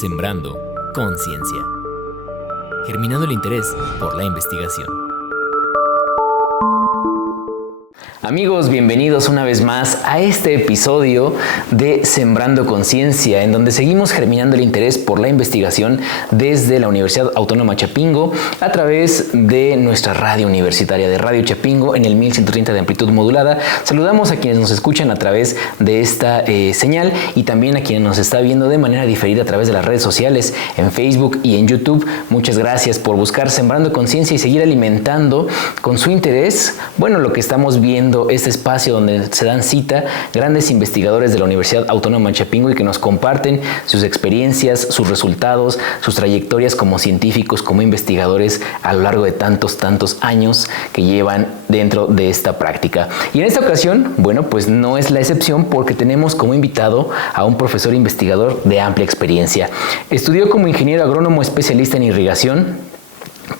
Sembrando conciencia. Germinando el interés por la investigación. Amigos, bienvenidos una vez más a este episodio de Sembrando Conciencia, en donde seguimos germinando el interés por la investigación desde la Universidad Autónoma Chapingo a través de nuestra radio universitaria de Radio Chapingo en el 1130 de amplitud modulada. Saludamos a quienes nos escuchan a través de esta señal y también a quienes nos está viendo de manera diferida a través de las redes sociales, en Facebook y en YouTube. Muchas gracias por buscar Sembrando Conciencia y seguir alimentando con su interés, lo que estamos viendo, este espacio donde se dan cita grandes investigadores de la Universidad Autónoma de Chapingo y que nos comparten sus experiencias, sus resultados, sus trayectorias como científicos, como investigadores a lo largo de tantos años que llevan dentro de esta práctica. Y en esta ocasión, pues no es la excepción porque tenemos como invitado a un profesor investigador de amplia experiencia. Estudió como ingeniero agrónomo especialista en irrigación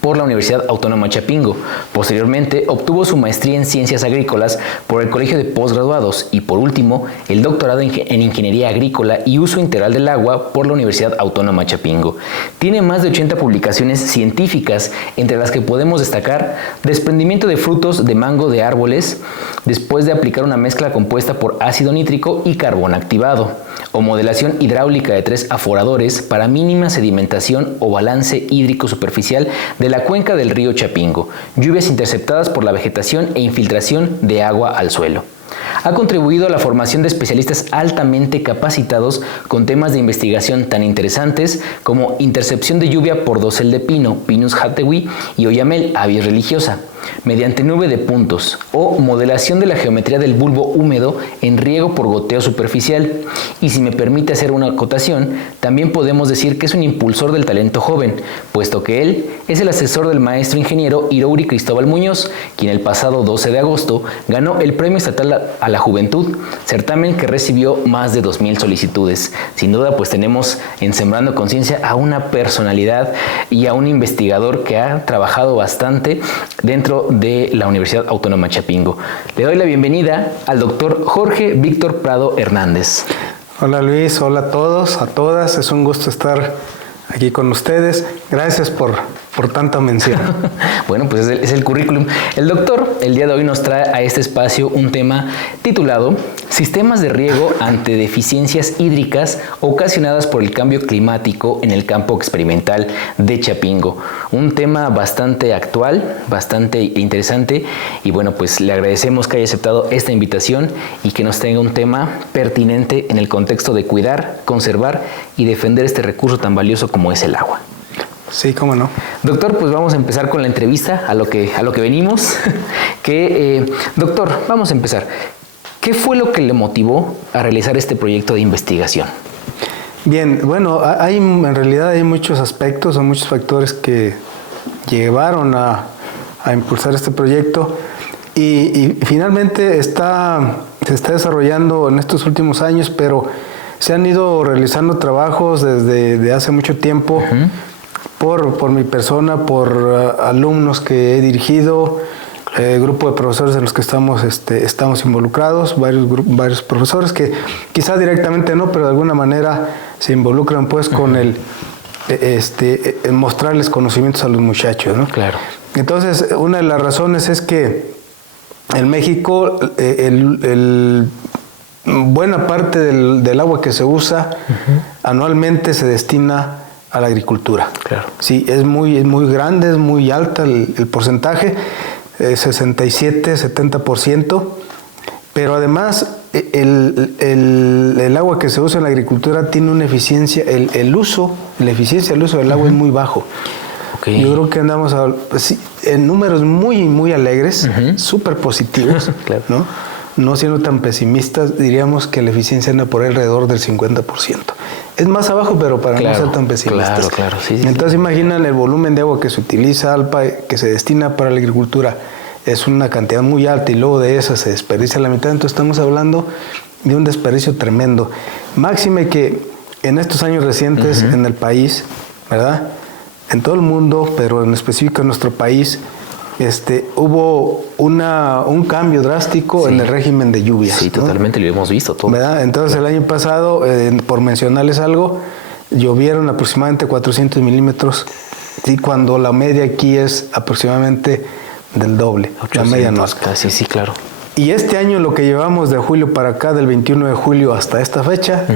por la Universidad Autónoma Chapingo. Posteriormente obtuvo su maestría en Ciencias Agrícolas por el Colegio de Postgraduados y por último el doctorado en Ingeniería Agrícola y Uso Integral del Agua por la Universidad Autónoma Chapingo. Tiene más de 80 publicaciones científicas, entre las que podemos destacar desprendimiento de frutos de mango de árboles después de aplicar una mezcla compuesta por ácido nítrico y carbón activado, o modelación hidráulica de 3 aforadores para mínima sedimentación o balance hídrico superficial de la cuenca del río Chapingo, lluvias interceptadas por la vegetación e infiltración de agua al suelo. Ha contribuido a la formación de especialistas altamente capacitados con temas de investigación tan interesantes como intercepción de lluvia por dosel de pino, Pinus hatewi, y oyamel, avis religiosa, mediante nube de puntos, o modelación de la geometría del bulbo húmedo en riego por goteo superficial. Y si me permite hacer una acotación, también podemos decir que es un impulsor del talento joven, puesto que él es el asesor del maestro ingeniero Irouri Cristóbal Muñoz, quien el pasado 12 de agosto ganó el Premio Estatal a la Juventud, certamen que recibió más de 2,000 solicitudes. Sin duda, tenemos en Sembrando Conciencia a una personalidad y a un investigador que ha trabajado bastante dentro de la Universidad Autónoma Chapingo. Le doy la bienvenida al doctor Jorge Víctor Prado Hernández. Hola Luis, hola a todos, a todas. Es un gusto estar aquí con ustedes. Gracias por tanta mención. Es el currículum. El doctor el día de hoy nos trae a este espacio un tema titulado Sistemas de riego ante deficiencias hídricas ocasionadas por el cambio climático en el campo experimental de Chapingo. Un tema bastante actual, bastante interesante y le agradecemos que haya aceptado esta invitación y que nos tenga un tema pertinente en el contexto de cuidar, conservar y defender este recurso tan valioso como es el agua. Sí, cómo no. Doctor, vamos a empezar con la entrevista, a lo que venimos. Doctor, vamos a empezar. ¿Qué fue lo que le motivó a realizar este proyecto de investigación? Bien, en realidad hay muchos aspectos o muchos factores que llevaron a impulsar este proyecto y finalmente se está desarrollando en estos últimos años, pero se han ido realizando trabajos desde hace mucho tiempo. Uh-huh. Por mi persona, por alumnos que he dirigido, grupo de profesores en los que estamos involucrados, varios profesores que quizá directamente no, pero de alguna manera se involucran con el mostrarles conocimientos a los muchachos, ¿no? Claro. Entonces, una de las razones es que en México buena parte del agua que se usa uh-huh. anualmente se destina a la agricultura. Claro. Sí, es muy grande, es muy alta el porcentaje, 67-70%, pero además el agua que se usa en la agricultura tiene una eficiencia, la eficiencia del uso del agua uh-huh. es muy bajo. Okay. Yo creo que andamos en números muy alegres, uh-huh. súper positivos, claro. No siendo tan pesimistas, diríamos que la eficiencia anda por alrededor del 50%. Es más abajo, pero para no ser tan pesimistas. Claro, sí. Entonces imaginan el volumen de agua que se utiliza, que se destina para la agricultura, es una cantidad muy alta y luego de esa se desperdicia la mitad. Entonces estamos hablando de un desperdicio tremendo. Máxime que en estos años recientes uh-huh. en el país, ¿verdad? En todo el mundo, pero en específico en nuestro país, hubo un cambio drástico en el régimen de lluvias. Sí, totalmente, ¿no? Lo hemos visto todo. ¿Verdad? Entonces el año pasado, por mencionarles algo, llovieron aproximadamente 400 milímetros, y cuando la media aquí es aproximadamente del doble, 800, la media no. Casi, sí, claro. Y este año lo que llevamos de julio para acá, del 21 de julio hasta esta fecha,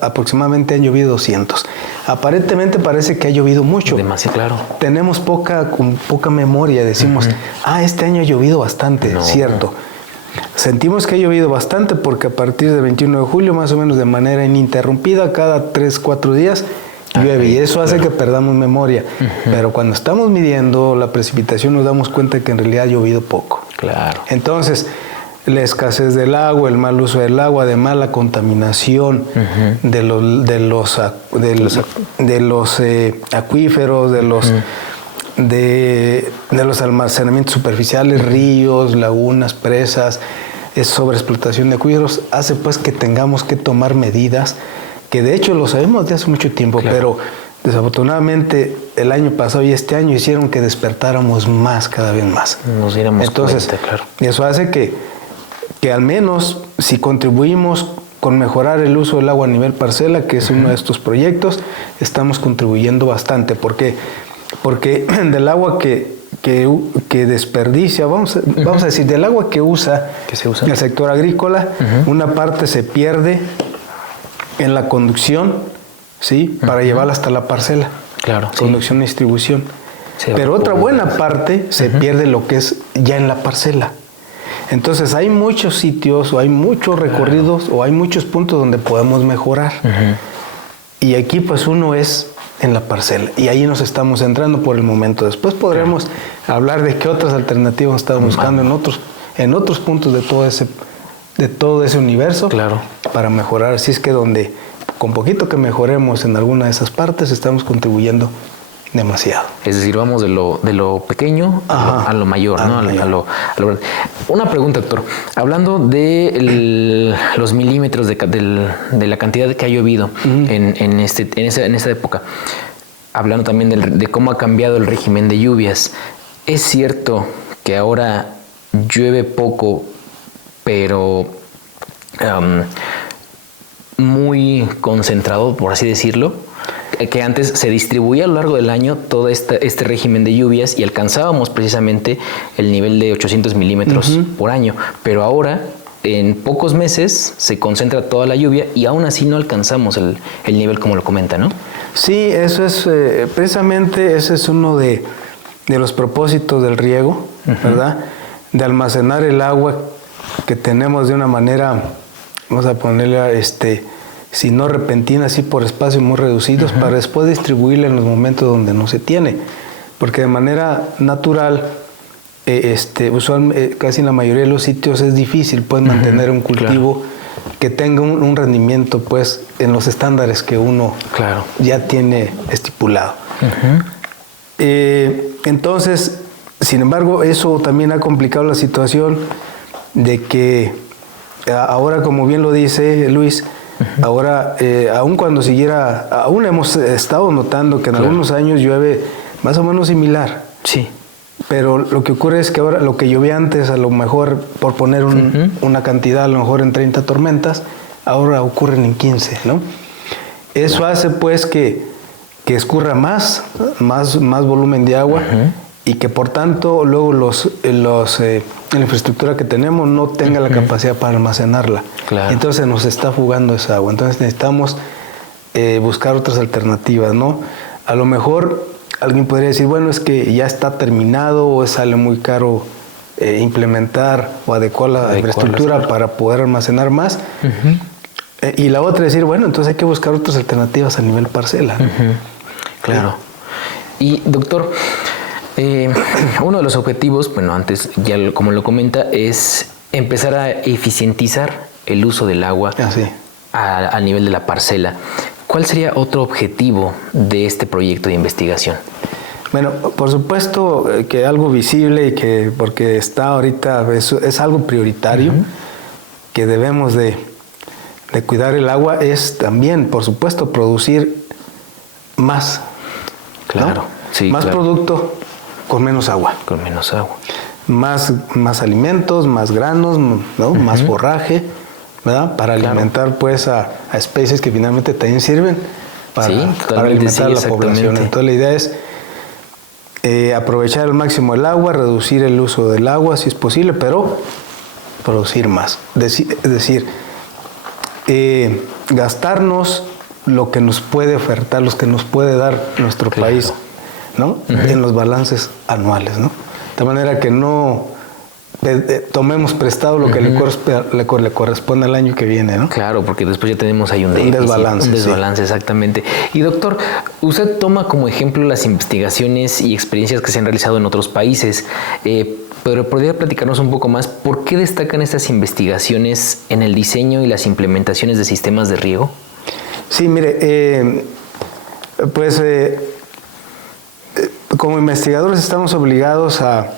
aproximadamente han llovido 200. Aparentemente parece que ha llovido mucho. Demasiado, claro. Tenemos poca memoria, decimos, este año ha llovido bastante, No. cierto. Sentimos que ha llovido bastante porque a partir del 21 de julio, más o menos de manera ininterrumpida, cada 3-4 días, llueve, y eso hace que perdamos memoria. Pero cuando estamos midiendo la precipitación nos damos cuenta que en realidad ha llovido poco. Claro. Entonces, la escasez del agua, el mal uso del agua, además la contaminación de los acuíferos, de los almacenamientos superficiales, ríos, lagunas, presas, sobreexplotación de acuíferos, hace pues que tengamos que tomar medidas que de hecho lo sabemos de hace mucho tiempo, claro, pero desafortunadamente el año pasado y este año hicieron que despertáramos más, cada vez más. Nos diéramos Entonces, cuenta, claro. Eso hace que al menos si contribuimos con mejorar el uso del agua a nivel parcela, que es uno de estos proyectos, estamos contribuyendo bastante. Porque del agua que desperdicia, vamos a decir, del agua que se usa en el sector agrícola, una parte se pierde en la conducción, ¿sí? Para llevarla hasta la parcela. Claro. Conducción y distribución. Sí, pero otra buena parte se pierde lo que es ya en la parcela. Entonces hay muchos sitios o hay muchos recorridos o hay muchos puntos donde podemos mejorar. Y aquí pues uno es en la parcela y ahí nos estamos centrando por el momento. Después podremos hablar de qué otras alternativas estamos buscando en otros puntos de todo ese universo, claro, para mejorar. Así es que donde con poquito que mejoremos en alguna de esas partes estamos contribuyendo demasiado. Es decir, vamos de lo pequeño a lo mayor, ¿no? A lo Una pregunta, doctor. Hablando de los milímetros de la cantidad que ha llovido en esa época, hablando también de cómo ha cambiado el régimen de lluvias, ¿es cierto que ahora llueve poco, pero muy concentrado, por así decirlo? Que antes se distribuía a lo largo del año todo este régimen de lluvias y alcanzábamos precisamente el nivel de 800 milímetros por año, pero ahora en pocos meses se concentra toda la lluvia y aún así no alcanzamos el nivel como lo comenta, ¿no? Sí, eso es precisamente ese es uno de los propósitos del riego, ¿verdad? De almacenar el agua que tenemos de una manera, vamos a ponerle si no repentina, así por espacios muy reducidos, para después distribuirla en los momentos donde no se tiene. Porque de manera natural, casi en la mayoría de los sitios es difícil pues, mantener un cultivo que tenga un rendimiento pues, en los estándares que uno ya tiene estipulado. Entonces, sin embargo, eso también ha complicado la situación de que ahora, como bien lo dice Luis, ahora, aún cuando aún hemos estado notando que en algunos años llueve más o menos similar. Sí. Pero lo que ocurre es que ahora lo que llovía antes, a lo mejor, por poner una cantidad, a lo mejor en 30 tormentas, ahora ocurren en 15, ¿no? Eso hace pues que escurra más volumen de agua y que por tanto luego la infraestructura que tenemos no tenga la capacidad para almacenarla. Entonces nos está fugando esa agua. Entonces necesitamos buscar otras alternativas, ¿no? A lo mejor alguien podría decir, bueno, es que ya está terminado o sale muy caro implementar o adecuar la infraestructura para poder almacenar más. Y la otra es decir, bueno, entonces hay que buscar otras alternativas a nivel parcela. Claro. Y doctor, uno de los objetivos, bueno, antes ya como lo comenta, es empezar a eficientizar el uso del agua a nivel de la parcela. ¿Cuál sería otro objetivo de este proyecto de investigación? Bueno, por supuesto que algo visible y que porque está ahorita es algo prioritario que debemos de cuidar el agua es también, por supuesto, producir más. Claro, ¿no? Sí, más producto con menos agua. Con menos agua. Más alimentos, más granos, ¿no? Más forraje, ¿verdad? Para alimentar pues a especies que finalmente también sirven para alimentar a la población. Entonces la idea es aprovechar al máximo el agua, reducir el uso del agua si es posible, pero producir más. Es decir, gastarnos lo que nos puede ofertar, lo que nos puede dar nuestro país, ¿no? En los balances anuales, ¿no? De manera que no tomemos prestado lo que le corresponde al año que viene, ¿no? Claro, porque después ya tenemos ahí un desbalance. Un desbalance, exactamente. Y doctor, usted toma como ejemplo las investigaciones y experiencias que se han realizado en otros países, pero ¿podría platicarnos un poco más por qué destacan estas investigaciones en el diseño y las implementaciones de sistemas de riego? Sí, mire, como investigadores estamos obligados a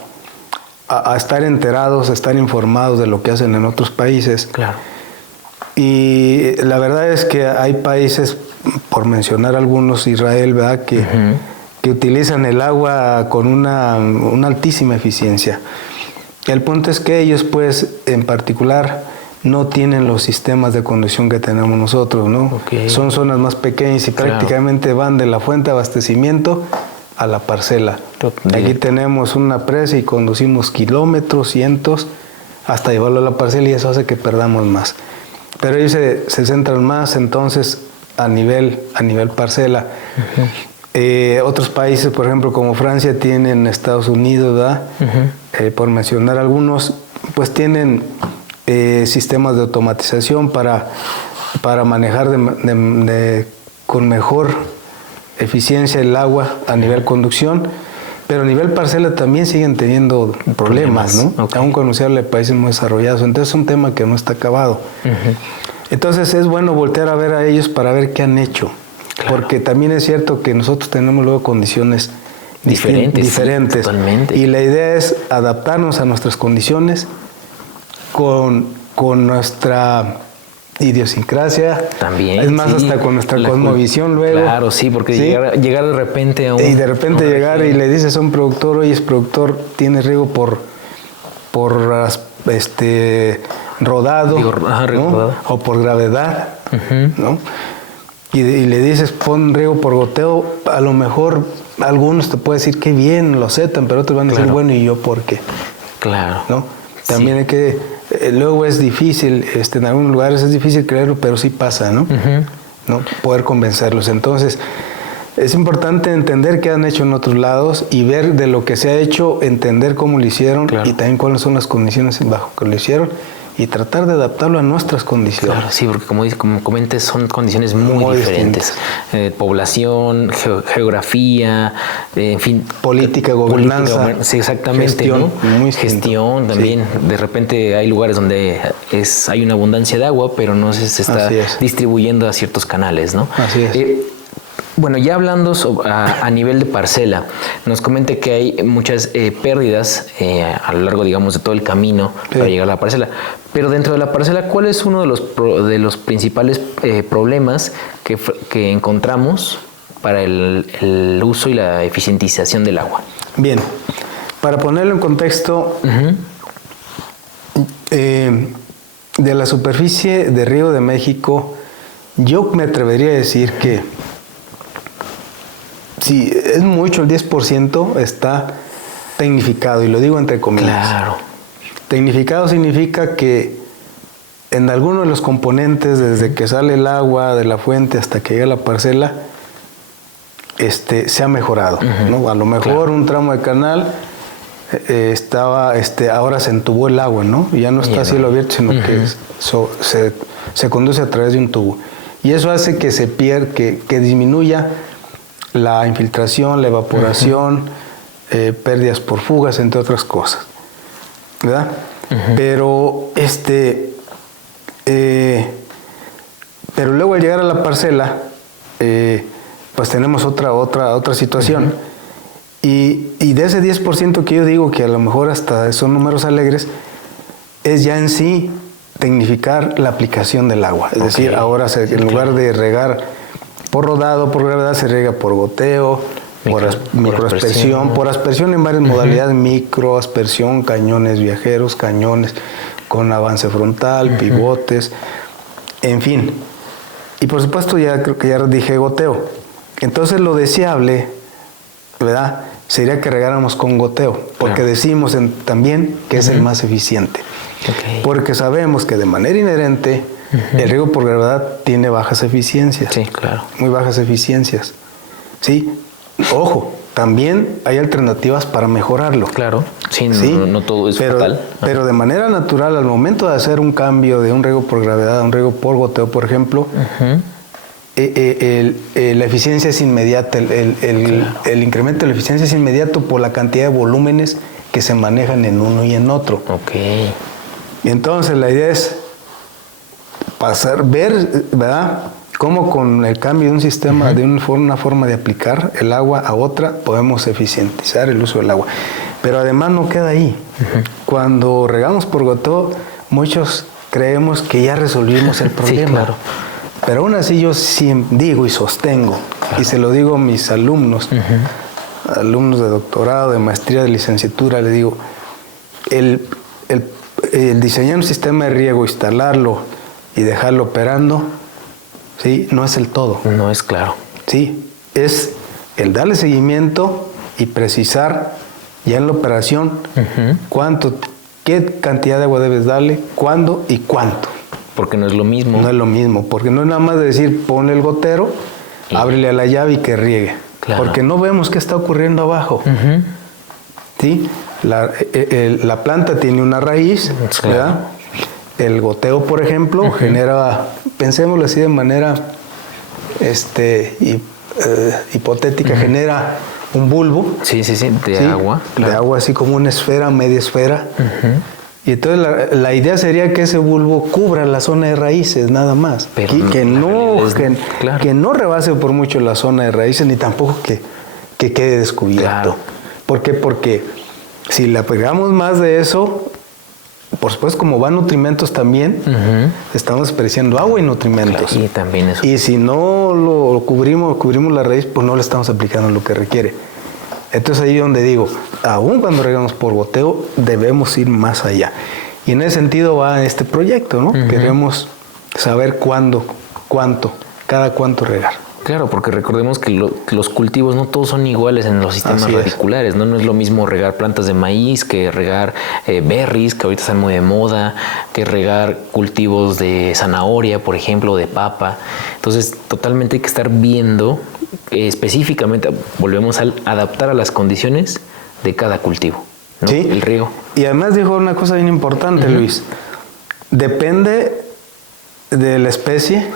estar enterados, a estar informados de lo que hacen en otros países. Claro. Y la verdad es que hay países, por mencionar algunos, Israel, ¿verdad?, que utilizan el agua con una altísima eficiencia. El punto es que ellos, pues, en particular, no tienen los sistemas de conducción que tenemos nosotros, ¿no? Son zonas más pequeñas y prácticamente van de la fuente de abastecimiento a la parcela. Aquí tenemos una presa y conducimos kilómetros, cientos, hasta llevarlo a la parcela, y eso hace que perdamos más. Pero ellos se centran más entonces a nivel parcela. Otros países, por ejemplo, como Francia, tienen Estados Unidos, ¿verdad? Por mencionar algunos, pues tienen sistemas de automatización para manejar con mejor eficiencia el agua a nivel conducción, pero a nivel parcela también siguen teniendo problemas, ¿no? Aún cuando se habla de países muy desarrollados. Entonces es un tema que no está acabado. Entonces es bueno voltear a ver a ellos para ver qué han hecho, porque también es cierto que nosotros tenemos luego condiciones diferentes. Sí, totalmente. Y la idea es adaptarnos a nuestras condiciones con nuestra idiosincrasia, también, es más, hasta con nuestra cosmovisión luego. Claro, sí, porque ¿sí? Llegar de repente a un... Y de repente llegar y le dices a un productor, oye, es productor, tiene riego por rodado, ¿no? O por gravedad, ¿no? Y le dices, pon riego por goteo, a lo mejor algunos te pueden decir, qué bien, lo aceptan, pero otros van a decir, bueno, ¿y yo por qué? Claro. ¿No? También hay que... luego es difícil, en algunos lugares es difícil creerlo, pero sí pasa, ¿no? ¿No? Poder convencerlos. Entonces, es importante entender qué han hecho en otros lados y ver de lo que se ha hecho, entender cómo lo hicieron y también cuáles son las condiciones bajo que lo hicieron y tratar de adaptarlo a nuestras condiciones. Claro, sí, porque como comentas, son condiciones muy diferentes. Población, geografía, en fin. Política, gobernanza. Sí, exactamente. Gestión, ¿no? Muy gestión también. Sí. De repente hay lugares donde hay una abundancia de agua, pero no se está distribuyendo a ciertos canales, ¿no? Así es. Bueno, ya hablando a nivel de parcela, nos comenta que hay muchas pérdidas a lo largo, digamos, de todo el camino para llegar a la parcela. Pero dentro de la parcela, ¿cuál es uno de los principales problemas que encontramos para el uso y la eficientización del agua? Bien, para ponerlo en contexto, de la superficie de Río de México, yo me atrevería a decir que sí, es mucho, el 10% está tecnificado, y lo digo entre comillas. Claro. Tecnificado significa que en alguno de los componentes, desde que sale el agua de la fuente hasta que llega a la parcela, se ha mejorado, ¿no? A lo mejor un tramo de canal estaba, ahora se entubó el agua, ¿no? Ya no está a cielo abierto, sino que se conduce a través de un tubo. Y eso hace que se pierda, que disminuya la infiltración, la evaporación, pérdidas por fugas, entre otras cosas, ¿verdad? Pero pero luego al llegar a la parcela, pues tenemos otra situación. Y de ese 10% que yo digo que a lo mejor hasta son números alegres, es ya en sí tecnificar la aplicación del agua. Es decir, ahora en lugar de regar por rodado, por gravedad, se riega por goteo, por microaspersión, por aspersión en varias modalidades, microaspersión, cañones viajeros, cañones con avance frontal, pivotes, en fin. Y por supuesto ya creo que ya dije goteo. Entonces lo deseable, ¿verdad?, sería que regáramos con goteo, porque decimos también que es el más eficiente. Porque sabemos que de manera inherente el riego por gravedad tiene bajas eficiencias. Sí, claro. Muy bajas eficiencias. Sí, ojo, también hay alternativas para mejorarlo. Claro, sí, no todo es fatal. Pero de manera natural, al momento de hacer un cambio de un riego por gravedad a un riego por goteo, por ejemplo, la eficiencia es inmediata, el incremento de la eficiencia es inmediato por la cantidad de volúmenes que se manejan en uno y en otro. Y entonces la idea es ver, ¿verdad?, cómo con el cambio de un sistema, de una forma de aplicar el agua a otra, podemos eficientizar el uso del agua. Pero además no queda ahí. Cuando regamos por goteo, muchos creemos que ya resolvimos el problema. Sí, claro. Pero aún así yo digo y sostengo, y se lo digo a mis alumnos, alumnos de doctorado, de maestría, de licenciatura, le digo, el diseñar un sistema de riego, instalarlo y dejarlo operando, ¿sí?, no es el todo. No es claro. Sí, es el darle seguimiento y precisar ya en la operación qué cantidad de agua debes darle, cuándo y cuánto. Porque no es lo mismo. No es lo mismo, porque no es nada más de decir ponle el gotero, ábrele a la llave y que riegue. Claro. Porque no vemos qué está ocurriendo abajo. ¿Sí? La planta tiene una raíz, ¿verdad? El goteo, por ejemplo, genera, pensémoslo así de manera hipotética, genera un bulbo. Sí, de agua. Claro. De agua, así como una esfera, media esfera. Y entonces la idea sería que ese bulbo cubra la zona de raíces, nada más. Pero que no rebase por mucho la zona de raíces, ni tampoco que quede descubierto. Claro. ¿Por qué? Porque si le pegamos más de eso, por supuesto, como van nutrimentos también, estamos desperdiciando agua y nutrimentos. Claro, y también eso. Y si no lo cubrimos la raíz, pues no le estamos aplicando lo que requiere. Entonces ahí es donde digo, aún cuando regamos por goteo, debemos ir más allá. Y en ese sentido va este proyecto, ¿no? Queremos saber cada cuánto regar. Claro, porque recordemos que los cultivos no todos son iguales en los sistemas radiculares, ¿no? No es lo mismo regar plantas de maíz que regar berries, que ahorita están muy de moda, que regar cultivos de zanahoria, por ejemplo, de papa. Entonces, totalmente hay que estar viendo específicamente, volvemos a adaptar a las condiciones de cada cultivo, ¿no? Sí. El riego. Y además dijo una cosa bien importante, Luis. Depende de la especie.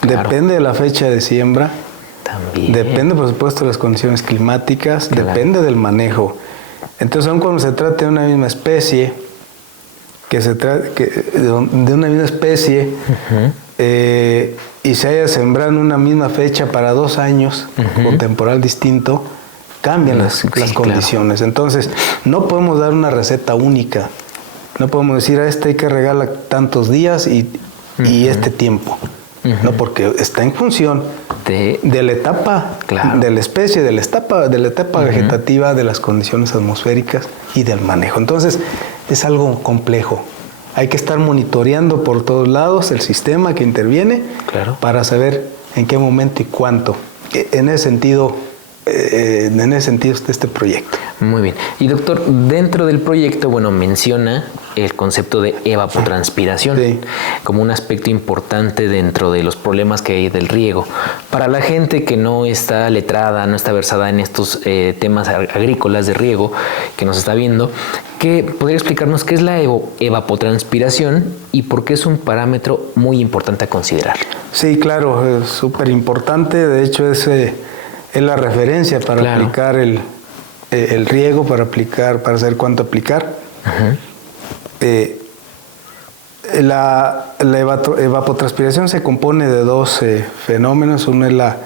Claro. Depende de la fecha de siembra. También. Depende, por supuesto, de las condiciones climáticas. Claro. Depende del manejo. Entonces, aun cuando se trate de una misma especie, de una misma especie, y se haya sembrado en una misma fecha para 2 años, con temporal distinto, cambian las condiciones. Claro. Entonces, no podemos dar una receta única. No podemos decir a hay que regarla tantos días y este tiempo. No, porque está en función de la etapa, de la especie, de la etapa vegetativa, de las condiciones atmosféricas y del manejo. Entonces, es algo complejo. Hay que estar monitoreando por todos lados el sistema que interviene para saber en qué momento y cuánto. En ese sentido está este proyecto. Muy bien. Y doctor, dentro del proyecto, menciona el concepto de evapotranspiración como un aspecto importante dentro de los problemas que hay del riego. Para la gente que no está letrada, no está versada en estos temas agrícolas de riego, que nos está viendo, ¿podría explicarnos qué es la evapotranspiración y por qué es un parámetro muy importante a considerar? Sí, claro, es súper importante. De hecho, es la referencia para aplicar el riego, para saber cuánto aplicar. La evapotranspiración se compone de 2 fenómenos. Uno es la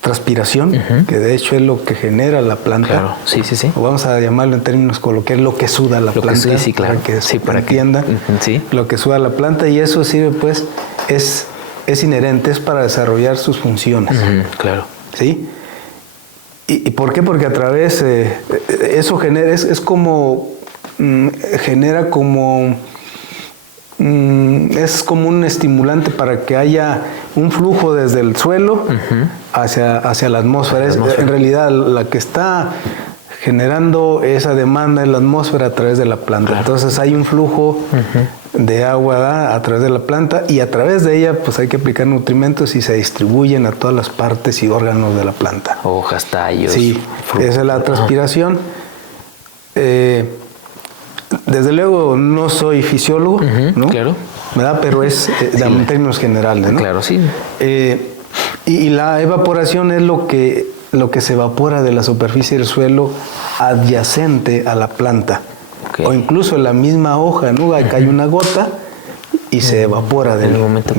transpiración, que de hecho es lo que genera la planta. Claro, sí. O vamos a llamarlo en términos coloquiales, lo que suda la planta. Para que entienda. Lo que suda la planta, y eso sirve, pues, es inherente, es para desarrollar sus funciones. Claro. ¿Sí? ¿Y por qué? Porque a través eso genera, genera como es como un estimulante para que haya un flujo desde el suelo hacia la atmósfera. En realidad la que está generando esa demanda en la atmósfera a través de la planta. Claro. Entonces hay un flujo de agua a través de la planta y a través de ella pues hay que aplicar nutrimentos y se distribuyen a todas las partes y órganos de la planta. Hojas, tallos. Sí, esa es la transpiración. Desde luego no soy fisiólogo, ¿no? Claro. ¿Verdad? Pero es en términos generales, ¿no? Claro, sí. Y la evaporación es lo que se evapora de la superficie del suelo adyacente a la planta. Okay. O incluso en la misma hoja, ¿no? Cae una gota y se evapora de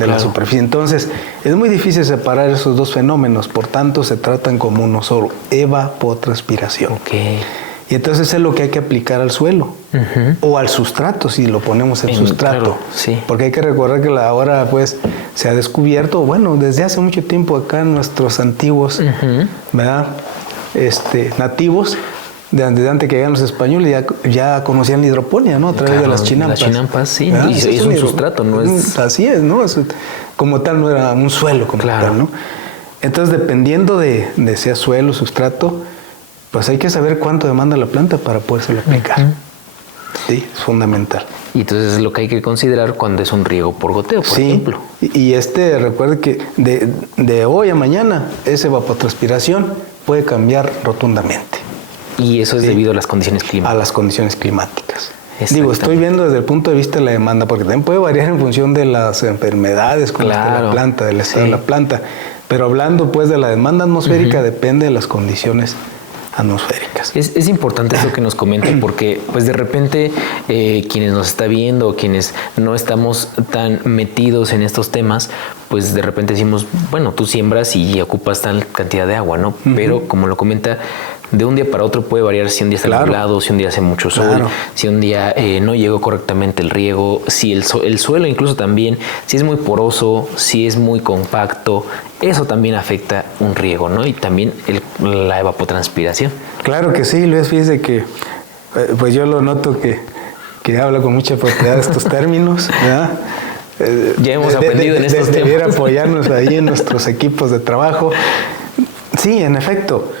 la superficie. Entonces, es muy difícil separar esos dos fenómenos, por tanto se tratan como uno solo, evapotranspiración. Okay. Y entonces es lo que hay que aplicar al suelo o al sustrato, si lo ponemos en sustrato. Claro, sí. Porque hay que recordar que ahora pues se ha descubierto, bueno, desde hace mucho tiempo acá nuestros antiguos, ¿verdad? Nativos, desde antes que llegaran los españoles, ya conocían la hidroponía, ¿no? A través de las chinampas. Las chinampas, sí. ¿Verdad? Y es un sustrato, no es... Así es, ¿no? Como tal no era un suelo como tal, ¿no? Entonces, dependiendo de sea suelo, sustrato, pues hay que saber cuánto demanda la planta para podérselo aplicar. Sí, es fundamental. Y entonces es lo que hay que considerar cuando es un riego por goteo, por ejemplo. Y recuerde que de hoy a mañana esa evapotranspiración puede cambiar rotundamente. Y eso es debido a las condiciones climáticas. A las condiciones climáticas. Digo, estoy viendo desde el punto de vista de la demanda, porque también puede variar en función de las enfermedades con la planta, del estado de la planta. Pero hablando pues de la demanda atmosférica, depende de las condiciones atmosféricas. Es importante eso que nos comenten, porque pues de repente quienes nos está viendo o quienes no estamos tan metidos en estos temas, pues de repente decimos, bueno, tú siembras y ocupas tal cantidad de agua, ¿no? Pero como lo comenta, de un día para otro puede variar si un día está nublado, si un día hace mucho sol, si un día no llegó correctamente el riego, si el suelo incluso también, si es muy poroso, si es muy compacto, eso también afecta un riego, ¿no? Y también la evapotranspiración. Claro que sí, Luis, fíjese que pues yo lo noto que habla con mucha propiedad de estos términos, ¿verdad? Ya hemos aprendido en estos temas. Debiera apoyarnos ahí en nuestros equipos de trabajo. Sí, en efecto.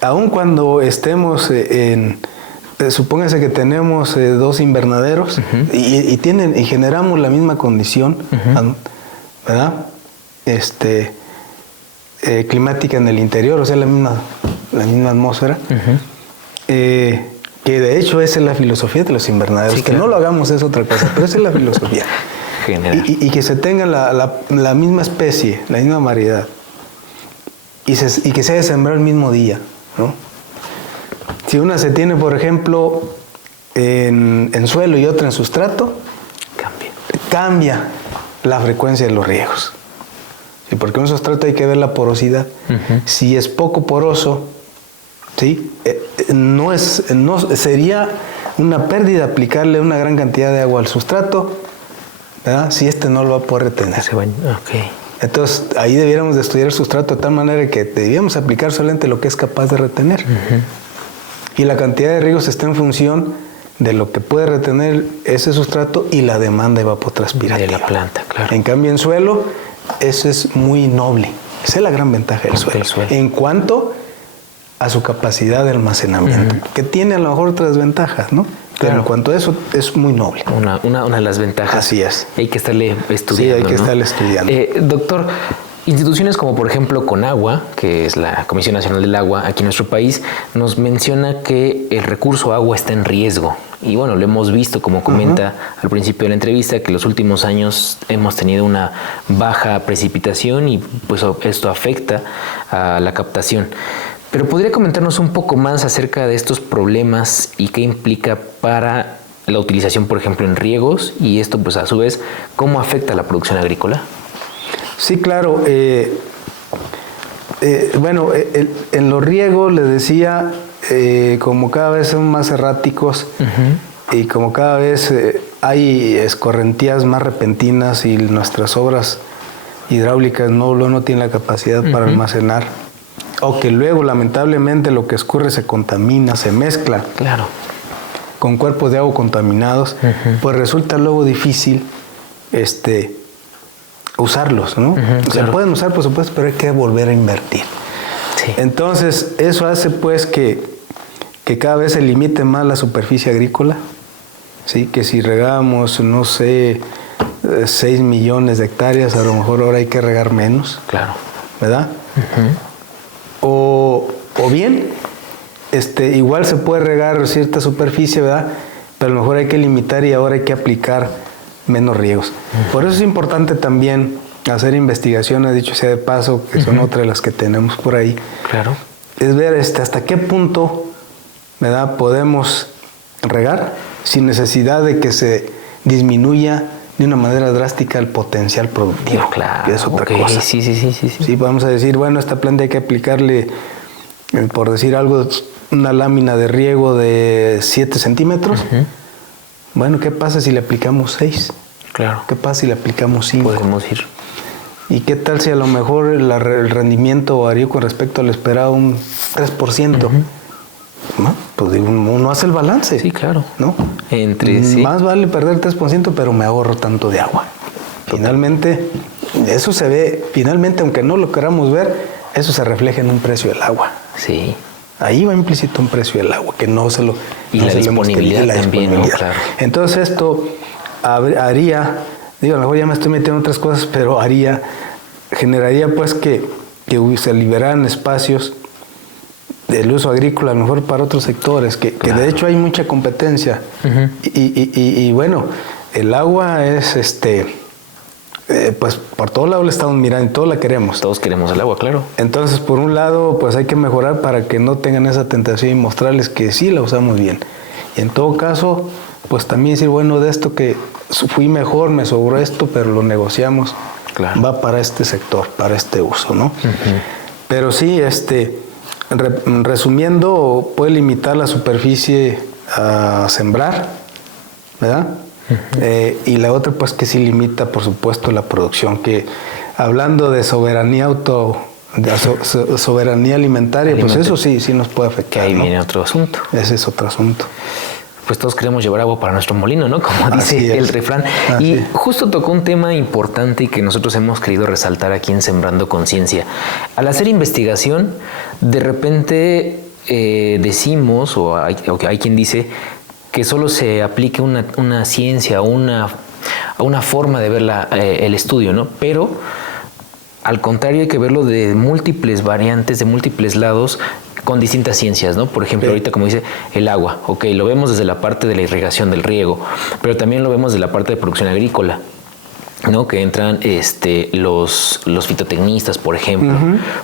Aun cuando estemos supóngase que tenemos 2 invernaderos y generamos la misma condición, ¿verdad? Climática en el interior, o sea, la misma atmósfera, que de hecho esa es la filosofía de los invernaderos. Sí, claro. Que no lo hagamos es otra cosa, pero esa es la filosofía. General. Y que se tenga la misma especie, la misma variedad, y que se haya sembrado el mismo día, ¿no? Si una se tiene, por ejemplo, en suelo y otra en sustrato, cambia la frecuencia de los riegos. ¿Sí? Porque en un sustrato hay que ver la porosidad. Si es poco poroso, ¿sí? Sería una pérdida aplicarle una gran cantidad de agua al sustrato, ¿verdad? Si no lo va a poder retener. Okay. Entonces, ahí debiéramos de estudiar el sustrato de tal manera que debíamos aplicar solamente lo que es capaz de retener. Y la cantidad de riegos está en función de lo que puede retener ese sustrato y la demanda evapotranspirativa. De la planta, claro. En cambio, en suelo, eso es muy noble. Esa es la gran ventaja del suelo. En cuanto a su capacidad de almacenamiento, que tiene a lo mejor otras ventajas, ¿no? Pero en cuanto a eso, es muy noble. Una de las ventajas. Así es. Hay que estarle estudiando. Sí, hay que estarle estudiando. Doctor, instituciones como por ejemplo Conagua, que es la Comisión Nacional del Agua aquí en nuestro país, nos menciona que el recurso agua está en riesgo. Y bueno, lo hemos visto, como comenta al principio de la entrevista, que los últimos años hemos tenido una baja precipitación y pues esto afecta a la captación. Pero ¿podría comentarnos un poco más acerca de estos problemas y qué implica para la utilización, por ejemplo, en riegos? Y esto, pues a su vez, ¿cómo afecta a la producción agrícola? Sí, claro. En los riegos, les decía, como cada vez son más erráticos y como cada vez hay escorrentías más repentinas y nuestras obras hidráulicas no tienen la capacidad para almacenar, o que luego lamentablemente lo que escurre se contamina, se mezcla con cuerpos de agua contaminados, pues resulta luego difícil usarlos, ¿no? Se pueden usar, por supuesto, pero hay que volver a invertir. Sí. Entonces, eso hace pues que cada vez se limite más la superficie agrícola, ¿sí? Que si regamos, no sé, 6 millones de hectáreas, a lo mejor ahora hay que regar menos. Claro. ¿Verdad? O bien, igual se puede regar cierta superficie, ¿verdad? Pero a lo mejor hay que limitar y ahora hay que aplicar menos riegos. Por eso es importante también hacer investigaciones, dicho sea de paso, que son otra de las que tenemos por ahí. Claro. Es ver hasta qué punto, ¿verdad?, podemos regar sin necesidad de que se disminuya de una manera drástica el potencial productivo. Claro. Que es otra cosa. Sí. Sí, vamos a decir, bueno, esta planta hay que aplicarle, por decir algo, una lámina de riego de 7 centímetros. Bueno, ¿qué pasa si le aplicamos 6? Claro. ¿Qué pasa si le aplicamos 5? Podemos ir. ¿Y qué tal si a lo mejor el rendimiento varió con respecto al esperado un 3%? ¿No? Pues digo, uno hace el balance. Sí, claro. ¿No? Sí. Más vale perder 3%, pero me ahorro tanto de agua. Finalmente, eso se ve, aunque no lo queramos ver, eso se refleja en un precio del agua. Sí. Ahí va implícito un precio del agua, que no se lo... Y la disponibilidad también, ¿no? Claro. Entonces esto haría, digo, a lo mejor ya me estoy metiendo en otras cosas, pero generaría pues que se liberaran espacios del uso agrícola, a lo mejor para otros sectores, que de hecho hay mucha competencia. Y bueno, el agua es, pues por todo lado la estamos mirando y todos la queremos. Todos queremos el agua, claro. Entonces, por un lado, pues hay que mejorar para que no tengan esa tentación y mostrarles que sí la usamos bien. Y en todo caso, pues también decir, bueno, de esto que fui mejor, me sobró esto, pero lo negociamos. Claro. Va para este sector, para este uso, ¿no? Pero sí, resumiendo, puede limitar la superficie a sembrar, ¿verdad? Y la otra, pues que sí limita, por supuesto, la producción, que hablando de soberanía soberanía alimentaria, pues eso sí nos puede afectar. Que ahí viene otro asunto. Ese es otro asunto. Pues todos queremos llevar agua para nuestro molino, ¿no? Como dice el refrán. Y justo tocó un tema importante y que nosotros hemos querido resaltar aquí en Sembrando Conciencia. Al hacer investigación, de repente decimos, o hay quien dice, que solo se aplique una ciencia, una forma de ver el estudio, ¿no? Pero al contrario hay que verlo de múltiples variantes, de múltiples lados, con distintas ciencias, ¿no? Por ejemplo, ahorita como dice el agua, lo vemos desde la parte de la irrigación, del riego, pero también lo vemos desde la parte de producción agrícola, ¿no? Que entran los fitotecnistas, por ejemplo,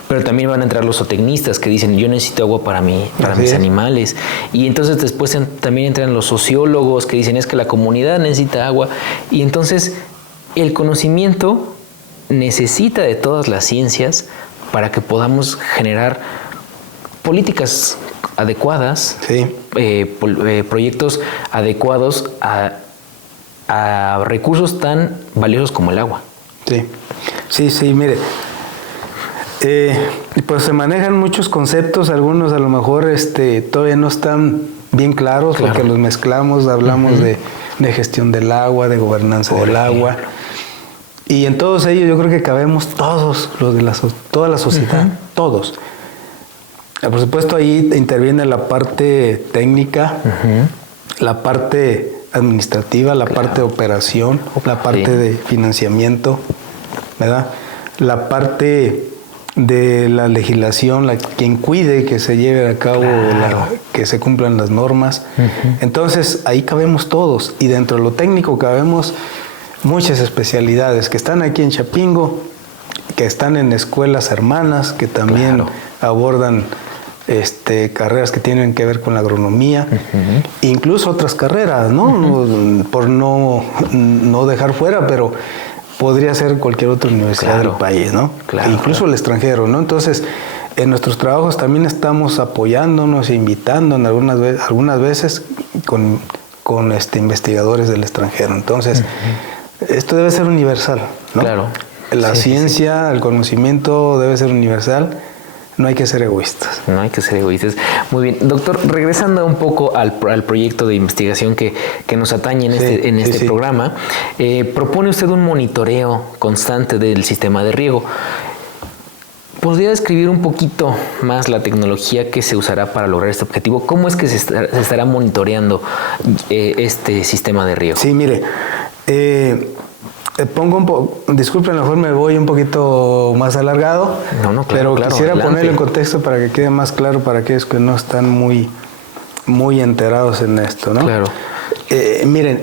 pero también van a entrar los zootecnistas que dicen yo necesito agua para mis animales, y entonces después también entran los sociólogos que dicen es que la comunidad necesita agua, y entonces el conocimiento necesita de todas las ciencias para que podamos generar políticas adecuadas, proyectos adecuados a recursos tan valiosos como el agua. Sí, mire. Pues se manejan muchos conceptos, algunos a lo mejor todavía no están bien claros, porque los mezclamos, hablamos de gestión del agua, de gobernanza del agua. Y en todos ellos yo creo que cabemos todos los de toda la sociedad, todos. Por supuesto ahí interviene la parte técnica, la parte administrativa, la parte de operación, la parte de financiamiento, ¿verdad? La parte de la legislación, quien cuide que se lleve a cabo, que se cumplan las normas. Entonces ahí cabemos todos, y dentro de lo técnico cabemos muchas especialidades que están aquí en Chapingo, que están en escuelas hermanas, que también abordan carreras que tienen que ver con la agronomía, incluso otras carreras, ¿no? Por no dejar fuera, pero podría ser cualquier otra universidad del país, ¿no? Incluso el extranjero, ¿no? Entonces, en nuestros trabajos también estamos apoyándonos e invitando en algunas veces con investigadores del extranjero. Entonces, esto debe ser universal, ¿no? La ciencia, el conocimiento debe ser universal. no hay que ser egoístas. No hay que ser egoístas. Muy bien. Doctor, regresando un poco al proyecto de investigación que nos atañe en este programa, propone usted un monitoreo constante del sistema de riego. ¿Podría describir un poquito más la tecnología que se usará para lograr este objetivo? ¿Cómo es que se estará monitoreando este sistema de riego? Sí, mire, disculpen, a lo mejor me voy un poquito más alargado, pero quisiera ponerlo en contexto para que quede más claro para aquellos que no están muy enterados en esto, ¿no? Claro. Miren,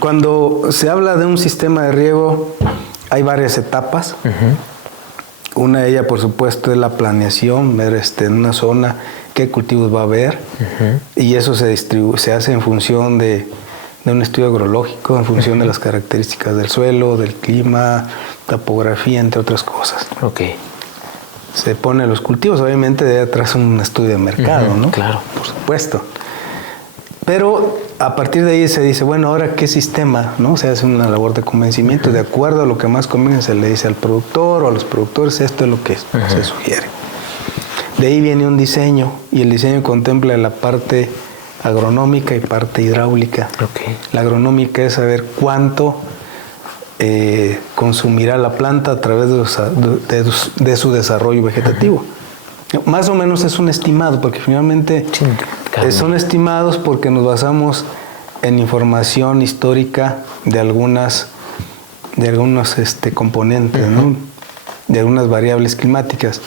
cuando se habla de un sistema de riego, hay varias etapas. Uh-huh. Una de ellas, por supuesto, es la planeación, ver en una zona qué cultivos va a haber. Uh-huh. Y eso se hace en función de un estudio agrológico, en función uh-huh. de las características del suelo, del clima, topografía, entre otras cosas. Okay. Se ponen los cultivos, obviamente de atrás un estudio de mercado, uh-huh. ¿no? Claro. Por supuesto. Pero a partir de ahí se dice, bueno, ahora qué sistema, ¿no? Se hace una labor de convencimiento, uh-huh. de acuerdo a lo que más conviene se le dice al productor o a los productores, esto es lo que uh-huh. se sugiere. De ahí viene un diseño, y el diseño contempla la parte agronómica y parte hidráulica. Okay. La agronómica es saber cuánto consumirá la planta a través de su desarrollo vegetativo. Uh-huh. Más o menos es un estimado, porque finalmente son estimados porque nos basamos en información histórica de algunos componentes, uh-huh. ¿no? De algunas variables climáticas.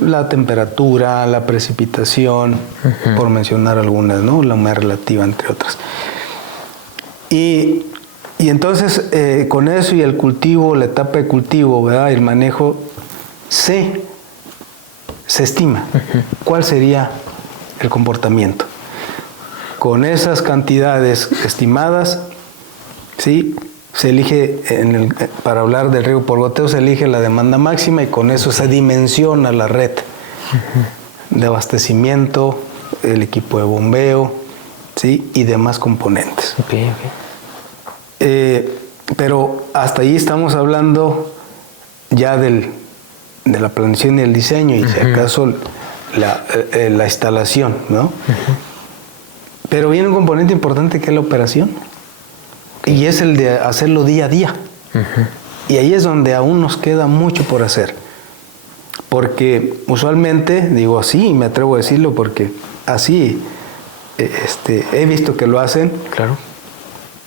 La temperatura, la precipitación, uh-huh. por mencionar algunas, ¿no? La humedad relativa, entre otras. Y entonces, con eso y el cultivo, la etapa de cultivo, ¿verdad? El manejo, se estima uh-huh. cuál sería el comportamiento. Con esas cantidades estimadas, ¿sí? Se elige, para hablar del riego por goteo, se elige la demanda máxima y con eso se dimensiona la red uh-huh. de abastecimiento, el equipo de bombeo, ¿sí? Y demás componentes. Okay. Pero hasta ahí estamos hablando ya de la planeación y el diseño y uh-huh. si acaso la instalación, ¿no? Uh-huh. Pero viene un componente importante que es la operación. Y es el de hacerlo día a día. Uh-huh. Y ahí es donde aún nos queda mucho por hacer. Porque usualmente, digo así, y me atrevo a decirlo porque así he visto que lo hacen. Claro.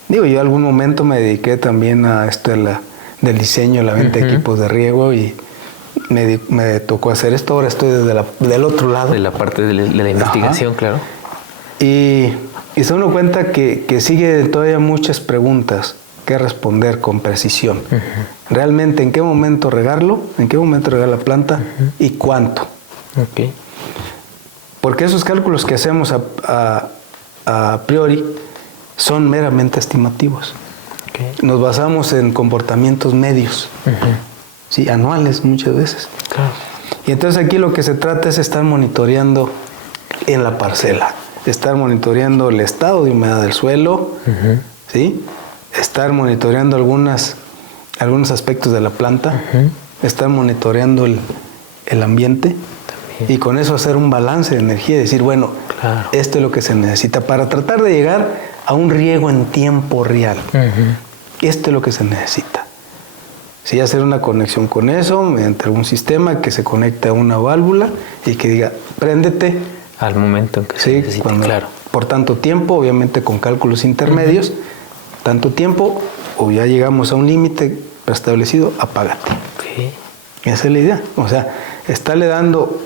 Digo, yo en algún momento me dediqué también a esto del diseño, la venta uh-huh. de equipos de riego y me tocó hacer esto. Ahora estoy del otro lado. De la parte de la investigación, ajá. Claro. Y se uno cuenta que sigue todavía muchas preguntas que responder con precisión. Uh-huh. Realmente, ¿en qué momento regarlo? ¿En qué momento regar la planta? Uh-huh. ¿Y cuánto? Okay. Porque esos cálculos que hacemos a priori son meramente estimativos. Okay. Nos basamos en comportamientos medios, uh-huh. sí, anuales muchas veces. Claro. Y entonces aquí lo que se trata es estar monitoreando en la parcela. Estar monitoreando el estado de humedad del suelo, uh-huh. ¿sí? Estar monitoreando algunos aspectos de la planta, uh-huh. estar monitoreando el ambiente también. Y con eso hacer un balance de energía y decir, bueno, claro. Esto es lo que se necesita para tratar de llegar a un riego en tiempo real. Uh-huh. Esto es lo que se necesita. Sí, hacer una conexión con eso mediante algún sistema que se conecte a una válvula y que diga, préndete. Al momento en que se necesita, claro. Por tanto tiempo, obviamente con cálculos intermedios, uh-huh. tanto tiempo, o ya llegamos a un límite preestablecido, apágate. Okay. Esa es la idea. O sea, estarle dando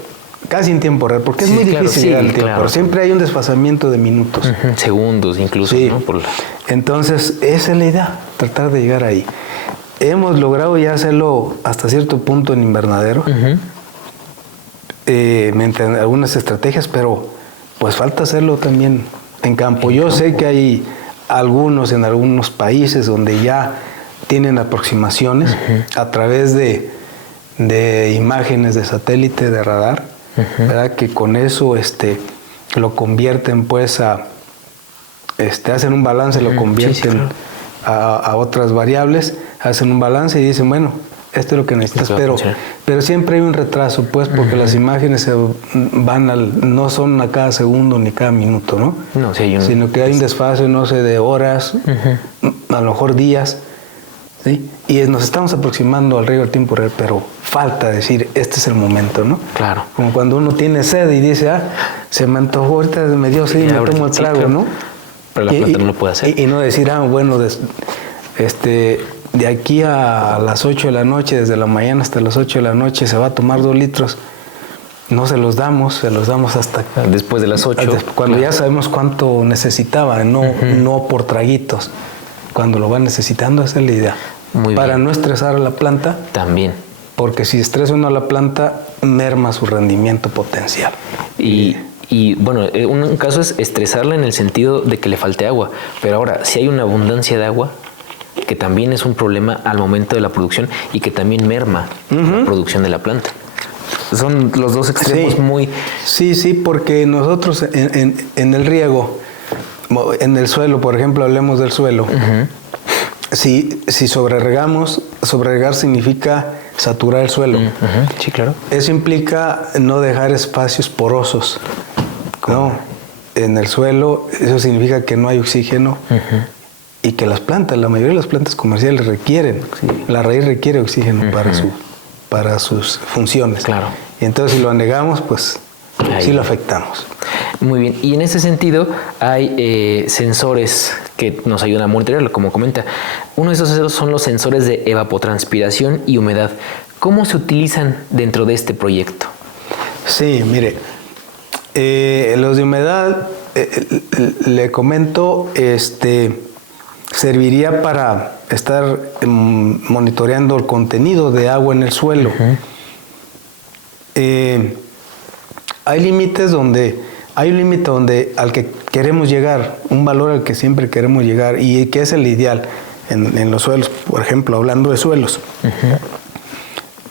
casi en tiempo real, porque es muy difícil llegar al tiempo, pero siempre hay un desfasamiento de minutos. Uh-huh. Segundos incluso, sí. ¿no? Entonces, esa es la idea, tratar de llegar ahí. Hemos logrado ya hacerlo hasta cierto punto en invernadero. Uh-huh. Mediante algunas estrategias, pero pues falta hacerlo también en campo. Yo sé que hay en algunos países donde ya tienen aproximaciones uh-huh. a través de imágenes de satélite, de radar, uh-huh. ¿verdad? Que con eso lo convierten pues hacen un balance, lo convierten sí, claro. a otras variables. hacen un balance y dicen, bueno, esto es lo que necesitas, pero siempre hay un retraso, pues, porque las imágenes van no son a cada segundo ni cada minuto, ¿no? No, sí hay sino que hay un desfase, no sé, de horas, a lo mejor días, ¿sí? Y nos estamos aproximando al riego del tiempo real, pero falta decir, este es el momento, ¿no? Claro. Como cuando uno tiene sed y dice, se me antojó, ahorita me dio sed y me tomo el trago, claro, ¿no? Pero la planta no lo puede hacer. Y no decir, bueno, de aquí a las 8 de la noche, desde la mañana hasta las 8 de la noche, se va a tomar 2 litros. No se los damos hasta... Después de las 8. Cuando ya sabemos cuánto necesitaba, no por traguitos. Cuando lo va necesitando, esa es la idea. Para no estresar a la planta. También. Porque si estresa uno a la planta, merma su rendimiento potencial. Y bueno, un caso es estresarla en el sentido de que le falte agua. Pero ahora, si hay una abundancia de agua, que también es un problema al momento de la producción y que también merma la producción de la planta. Son los dos extremos muy... Sí, porque nosotros en el riego, en el suelo, por ejemplo, hablemos del suelo. Si sobreregamos, sobreregar significa saturar el suelo. Sí, claro. Eso implica no dejar espacios porosos. No, en el suelo eso significa que no hay oxígeno y que las plantas, la mayoría de las plantas comerciales requieren, la raíz requiere oxígeno para sus funciones. Claro. Y entonces si lo negamos, pues sí lo afectamos. Muy bien, y en ese sentido hay sensores que nos ayudan a monitorearlo, como comenta. Uno de esos sensores son los sensores de evapotranspiración y humedad. ¿Cómo se utilizan dentro de este proyecto? Sí, mire, los de humedad, le comento, serviría para estar monitoreando el contenido de agua en el suelo. Hay límites hay un límite al que queremos llegar, un valor al que siempre queremos llegar y que es el ideal en los suelos, por ejemplo, hablando de suelos,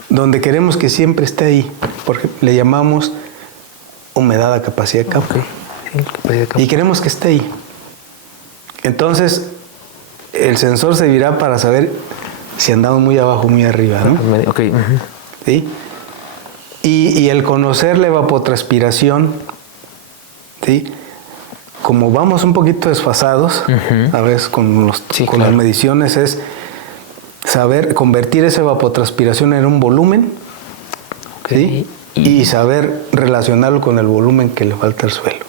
donde queremos que siempre esté ahí, porque le llamamos humedad a capacidad de campo. Y queremos que esté ahí. Entonces, el sensor servirá para saber si andamos muy abajo o muy arriba, ¿no? ¿Sí? Y el conocer la evapotranspiración, ¿sí? Como vamos un poquito desfasados, a veces con las mediciones, es saber convertir esa evapotranspiración en un volumen, ¿sí? Y saber relacionarlo con el volumen que le falta al suelo.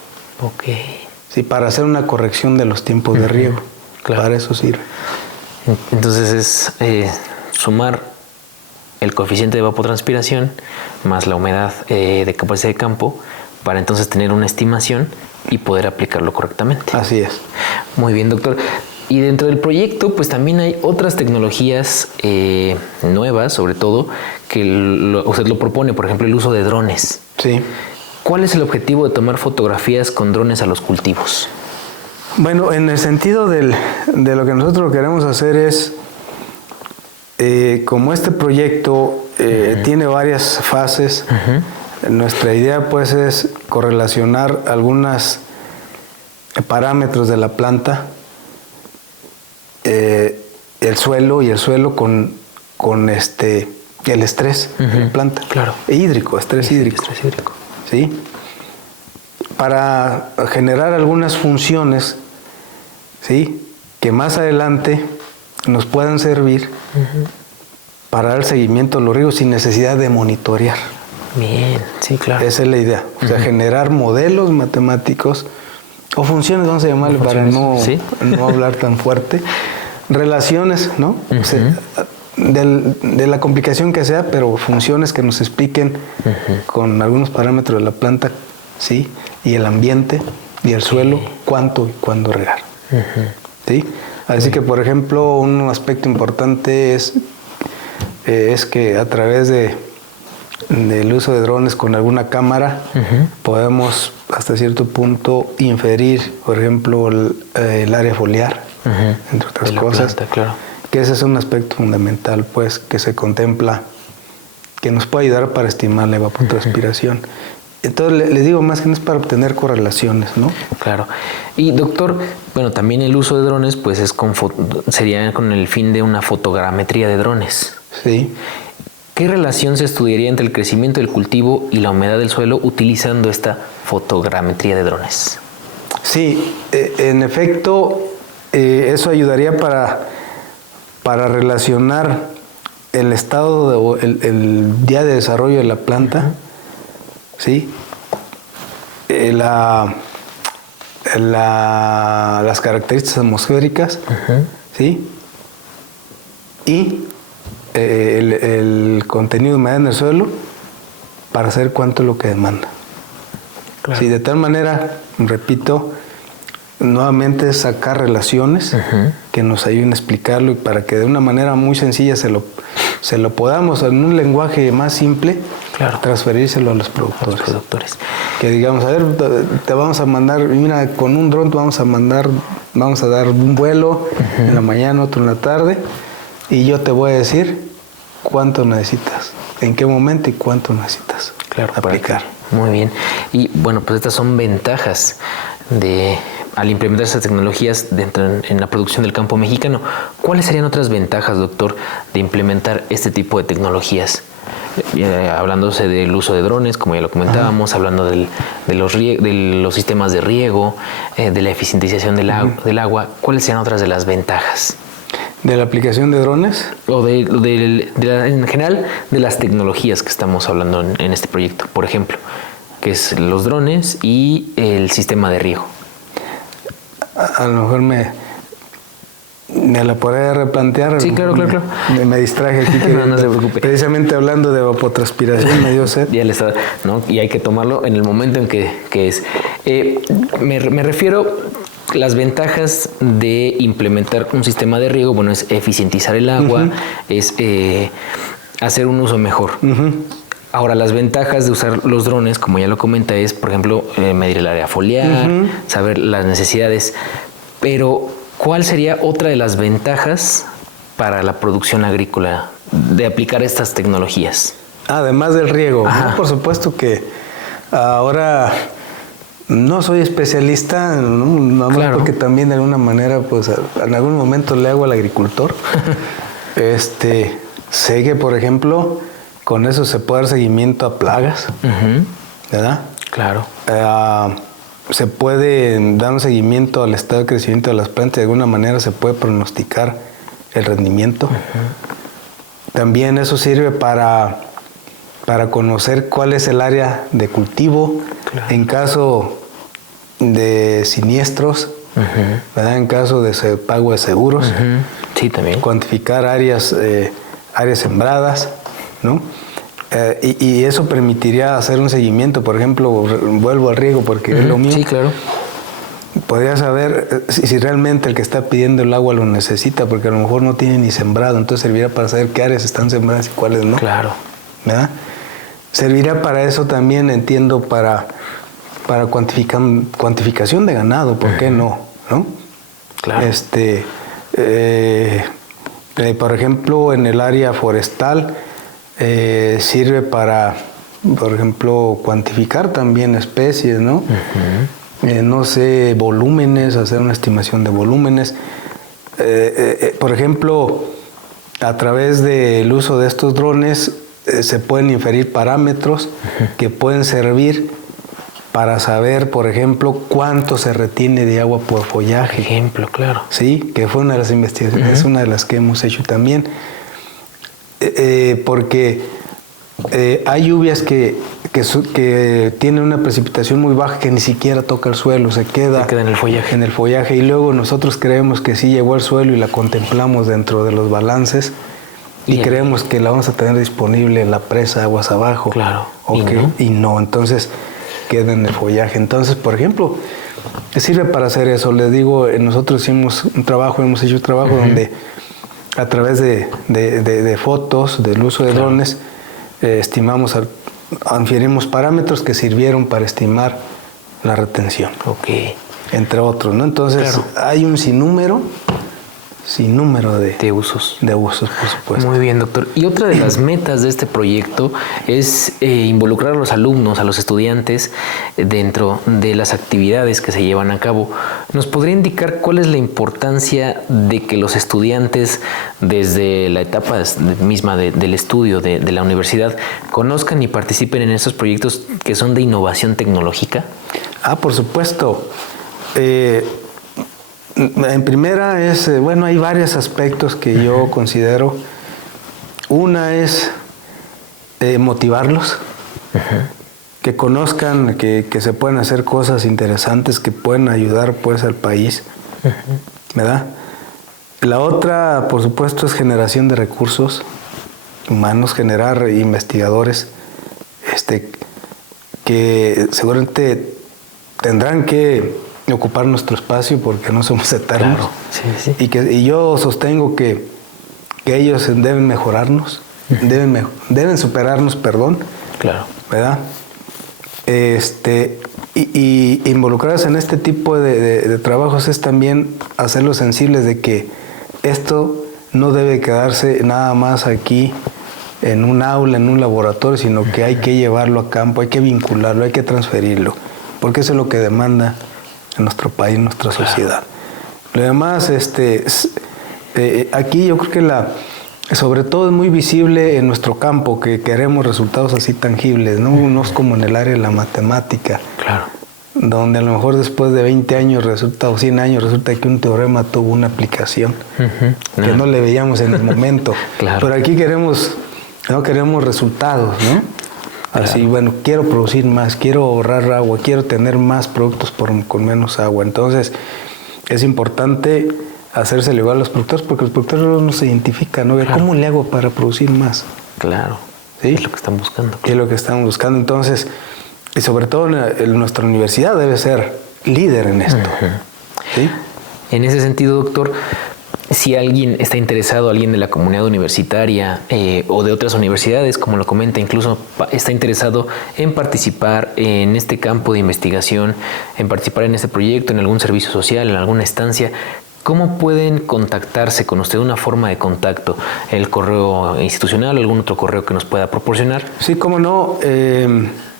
Sí, para hacer una corrección de los tiempos de riego. Claro. Para eso sirve. Entonces es sumar el coeficiente de evapotranspiración más la humedad de capacidad de campo para entonces tener una estimación y poder aplicarlo correctamente. Así es. Muy bien, doctor. Y dentro del proyecto, pues también hay otras tecnologías nuevas, sobre todo, que usted lo propone, por ejemplo, el uso de drones. Sí. ¿Cuál es el objetivo de tomar fotografías con drones a los cultivos? Bueno, en el sentido de lo que nosotros queremos hacer es, como este proyecto tiene varias fases, nuestra idea pues es correlacionar algunos parámetros de la planta, el suelo con el estrés de la planta. Claro. Estrés hídrico. ¿Sí? Para generar algunas funciones, ¿sí? Que más adelante nos puedan servir para dar seguimiento a los riegos sin necesidad de monitorear. Bien, sí, claro. Esa es la idea. O sea, generar modelos matemáticos o funciones, vamos a llamarle para no hablar tan fuerte. Relaciones, ¿no? O sea, de la complicación que sea, pero funciones que nos expliquen con algunos parámetros de la planta, ¿sí? Y el ambiente y el suelo, cuánto y cuándo regar. ¿Sí? Así que, por ejemplo, un aspecto importante es que a través del uso de drones con alguna cámara podemos hasta cierto punto inferir, por ejemplo, el área foliar, entre otras cosas. Planta, claro. Que ese es un aspecto fundamental, pues, que se contempla, que nos puede ayudar para estimar la evapotranspiración. Entonces le digo más que no es para obtener correlaciones, ¿no? Claro. Y doctor, bueno, también el uso de drones pues sería con el fin de una fotogrametría de drones. Sí. ¿Qué relación se estudiaría entre el crecimiento del cultivo y la humedad del suelo utilizando esta fotogrametría de drones? Sí, en efecto, eso ayudaría para relacionar el estado, el día de desarrollo de la planta, ¿sí? Las características atmosféricas, ¿sí? Y el contenido de humedad en el suelo para saber cuánto es lo que demanda. Claro. Sí, de tal manera, repito, nuevamente sacar relaciones que nos ayuden a explicarlo y para que de una manera muy sencilla se lo podamos, en un lenguaje más simple, transferírselo a los productores. Que digamos, a ver, te vamos a mandar, mira, con un dron vamos a dar un vuelo en la mañana, otro en la tarde, y yo te voy a decir cuánto necesitas, en qué momento y cuánto necesitas aplicar. Muy bien. Y bueno, pues estas son ventajas al implementar estas tecnologías en la producción del campo mexicano. ¿Cuáles serían otras ventajas, doctor, de implementar este tipo de tecnologías? Hablándose del uso de drones, como ya lo comentábamos, hablando de los sistemas de riego, de la eficientización del agua. ¿Cuáles serían otras de las ventajas? ¿De la aplicación de drones? O en general de las tecnologías que estamos hablando en este proyecto, por ejemplo, que es los drones y el sistema de riego. A lo mejor me la podría replantear. Sí, claro. Me distraje aquí. No se preocupe. Precisamente hablando de evapotranspiración me dio sed. Ya le está, ¿no? Y hay que tomarlo en el momento en que es. Me refiero, las ventajas de implementar un sistema de riego, bueno, es eficientizar el agua, es hacer un uso mejor. Ahora, las ventajas de usar los drones, como ya lo comenta, es, por ejemplo, medir el área foliar, saber las necesidades. Pero, ¿cuál sería otra de las ventajas para la producción agrícola de aplicar estas tecnologías? Además del riego, ¿no? Por supuesto que ahora no soy especialista, ¿no? Claro. Porque también de alguna manera, pues en algún momento le hago al agricultor. Sé que, por ejemplo, con eso se puede dar seguimiento a plagas, ¿verdad? Claro. Se puede dar un seguimiento al estado de crecimiento de las plantas, de alguna manera se puede pronosticar el rendimiento. También eso sirve para conocer cuál es el área de cultivo, en caso de siniestros, ¿verdad? En caso de pago de seguros. Sí, también. Cuantificar áreas sembradas, ¿no? Y eso permitiría hacer un seguimiento, por ejemplo, vuelvo al riego porque es lo mío. Sí, claro. Podría saber si realmente el que está pidiendo el agua lo necesita, porque a lo mejor no tiene ni sembrado, entonces servirá para saber qué áreas están sembradas y cuáles no. Claro. ¿Verdad? Servirá para eso también, entiendo, para cuantificación de ganado, ¿por qué no? ¿No? Claro. Por ejemplo, en el área forestal, sirve para, por ejemplo, cuantificar también especies, ¿no? No sé, volúmenes, hacer una estimación de volúmenes. Por ejemplo, a través del uso de estos drones se pueden inferir parámetros que pueden servir para saber, por ejemplo, cuánto se retiene de agua por follaje. Ejemplo, claro. Sí, que fue una de las investigaciones, es una de las que hemos hecho también. Porque hay lluvias que tienen una precipitación muy baja que ni siquiera toca el suelo, se queda en el follaje. En el follaje, y luego nosotros creemos que sí llegó al suelo y la contemplamos dentro de los balances y creemos que la vamos a tener disponible en la presa aguas abajo. Claro. Y no, entonces queda en el follaje. Entonces, por ejemplo, sirve para hacer eso. Les digo, nosotros hemos hecho un trabajo donde a través de fotos, del uso de drones, inferimos parámetros que sirvieron para estimar la retención. Ok. Entre otros, ¿no? Entonces, hay un sinnúmero sin número de usos. De usos, por supuesto. Muy bien, doctor. Y otra de las metas de este proyecto es involucrar a los alumnos, a los estudiantes, dentro de las actividades que se llevan a cabo. ¿Nos podría indicar cuál es la importancia de que los estudiantes, desde la etapa misma del estudio de la universidad, conozcan y participen en estos proyectos que son de innovación tecnológica? Por supuesto. En primera es, hay varios aspectos que yo considero. Una es motivarlos, que conozcan que se pueden hacer cosas interesantes que pueden ayudar pues al país, ¿verdad? La otra, por supuesto, es generación de recursos humanos, generar investigadores que seguramente tendrán que ocupar nuestro espacio porque no somos eternos. Claro, sí. Y yo sostengo que ellos deben mejorarnos, deben superarnos, Claro. ¿verdad? Y involucrarse en este tipo de trabajos es también hacerlos sensibles de que esto no debe quedarse nada más aquí en un aula, en un laboratorio, sino que hay que llevarlo a campo, hay que vincularlo, hay que transferirlo, porque eso es lo que demanda en nuestro país, en nuestra sociedad. Lo demás, aquí yo creo que sobre todo es muy visible en nuestro campo que queremos resultados así tangibles, ¿no? No es como en el área de la matemática, claro, donde a lo mejor después de 20 años o 100 años resulta que un teorema tuvo una aplicación que no le veíamos en el momento. Claro. Pero aquí queremos resultados, ¿no? Claro. Así, quiero producir más, quiero ahorrar agua, quiero tener más productos con menos agua. Entonces, es importante hacérselo igual a los productores porque los productores no se identifican, ¿no? Claro. ¿Cómo le hago para producir más? Claro. ¿Sí? Es lo que están buscando. Es lo que estamos buscando. Entonces, y sobre todo nuestra universidad debe ser líder en esto. ¿Sí? En ese sentido, doctor, si alguien está interesado, alguien de la comunidad universitaria o de otras universidades, como lo comenta, incluso está interesado en participar en este campo de investigación, en participar en este proyecto, en algún servicio social, en alguna estancia, ¿cómo pueden contactarse con usted? ¿Una forma de contacto? ¿El correo institucional o algún otro correo que nos pueda proporcionar? Sí, cómo no.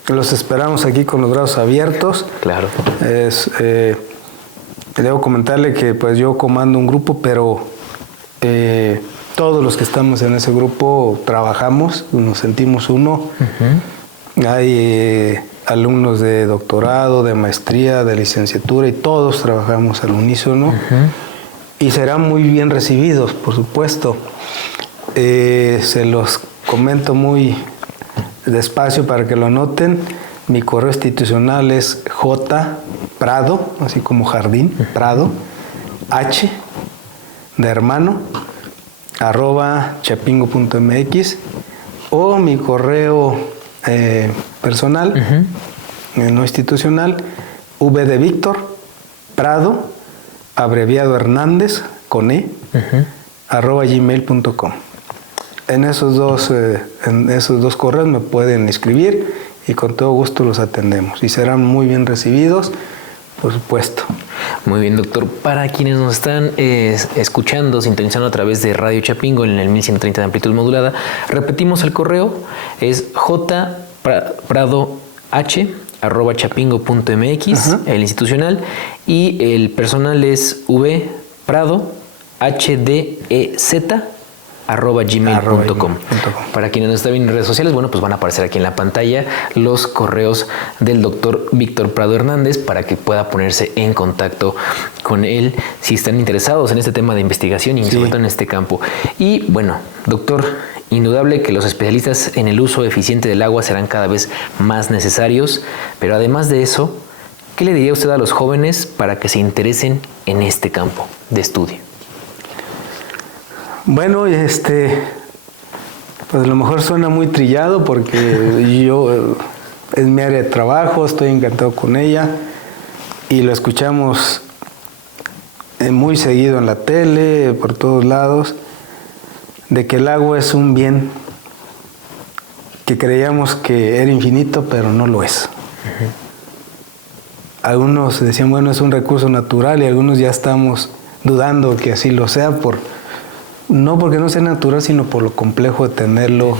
Los esperamos aquí con los brazos abiertos. Claro. Debo comentarle que pues yo comando un grupo, pero todos los que estamos en ese grupo trabajamos, nos sentimos uno. Hay alumnos de doctorado, de maestría, de licenciatura y todos trabajamos al unísono y serán muy bien recibidos, por supuesto. Se los comento muy despacio para que lo anoten. Mi correo institucional es jprado, así como jardín, prado, h de hermano, @chapingo.mx, o mi correo personal, no institucional, v de Víctor, prado, abreviado Hernández, con @gmail.com. En esos dos correos me pueden escribir y con todo gusto los atendemos y serán muy bien recibidos, por supuesto. Muy bien, doctor. Para quienes nos están escuchando, sintonizando a través de Radio Chapingo en el 1130 de amplitud modulada, repetimos el correo, es jpradoh@chapingo.mx, el institucional, y el personal es vpradohdez@gmail.com. Para quienes nos están viendo en redes sociales, pues van a aparecer aquí en la pantalla los correos del doctor Víctor Prado Hernández para que pueda ponerse en contacto con él si están interesados en este tema de investigación y sobre todo en este campo. Y bueno, doctor, indudable que los especialistas en el uso eficiente del agua serán cada vez más necesarios, pero además de eso, ¿qué le diría usted a los jóvenes para que se interesen en este campo de estudio? Bueno, pues a lo mejor suena muy trillado porque yo es mi área de trabajo, estoy encantado con ella y lo escuchamos muy seguido en la tele, por todos lados, de que el agua es un bien que creíamos que era infinito, pero no lo es. Algunos decían, bueno, es un recurso natural y algunos ya estamos dudando que así lo sea, no porque no sea natural, sino por lo complejo de tenerlo,